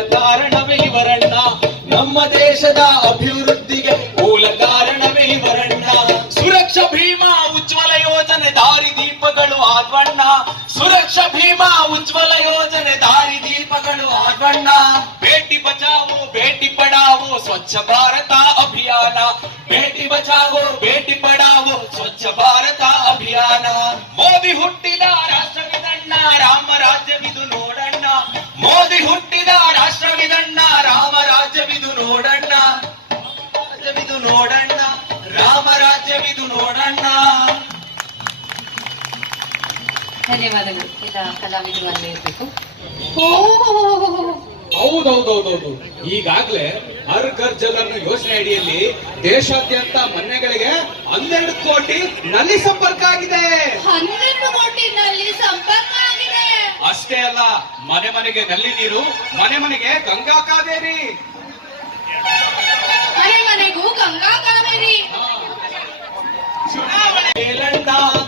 ಕಾರಣವೇ ಇವರಣ್ಣ. ನಮ್ಮ ದೇಶದ ಅಭಿವೃದ್ಧಿಗೆ ಮೂಲ ಕಾರಣವೇ ಇವರಣ್ಣ. ಸುರಕ್ಷಾ ಭೀಮಾ ಉಜ್ವಲ ಯೋಜನೆ ದಾರಿ ದೀಪಗಳು ಆದ್ವಣ್ಣ. ಸುರಕ್ಷಾ ಭೀಮಾ ಉಜ್ವಲ ಯೋಜನೆ ದಾರಿ ದೀಪಗಳು ಆದ್ವಣ್ಣ. ಬೇಟಿ ಬಚಾವೋ, ಬೇಟಿ ಪಡಾವೋ, ಸ್ವಚ್ಛ ಭಾರತ ಅಭಿಯಾನ. ಬೇಟಿ ಬಚಾವೋ, ಬೇಟಿ ಪಡಾವೋ, ಸ್ವಚ್ಛ ಭಾರತ ಅಭಿಯಾನ. ಮೋದಿ ಹುಟ್ಟಿದ ನೋಡಣ್ಣ ರಾಮರಾಜ್ಯವಿದು ನೋಡಣ್ಣ. ಧನ್ಯವಾದಗಳು. ಈಗ ಕಲಾವಿದರು ಅಲ್ಲೇ ಇರಬೇಕು ಹೌದೌದೌದೌದು. ಈಗಾಗ್ಲೇ ಹರ್ ಘರ್ ಜಲ್ ಅನ್ನೋ ಯೋಜನೆ ಅಡಿಯಲ್ಲಿ ದೇಶಾದ್ಯಂತ ಮನೆಗಳಿಗೆ ಹನ್ನೆರಡು ಕೋಟಿ ನಲ್ಲಿ ಸಂಪರ್ಕ ಆಗಿದೆ. ಹನ್ನೆರಡು ಕೋಟಿನಲ್ಲಿ ಸಂಪರ್ಕ ಆಗಿದೆ. ಅಷ್ಟೇ ಅಲ್ಲ ಮನೆ ಮನೆಗೆ ನಲ್ಲಿ ನೀರು ಮನೆ ಮನೆಗೆ ಗಂಗಾ ಕಾವೇರಿ. ಮನೆ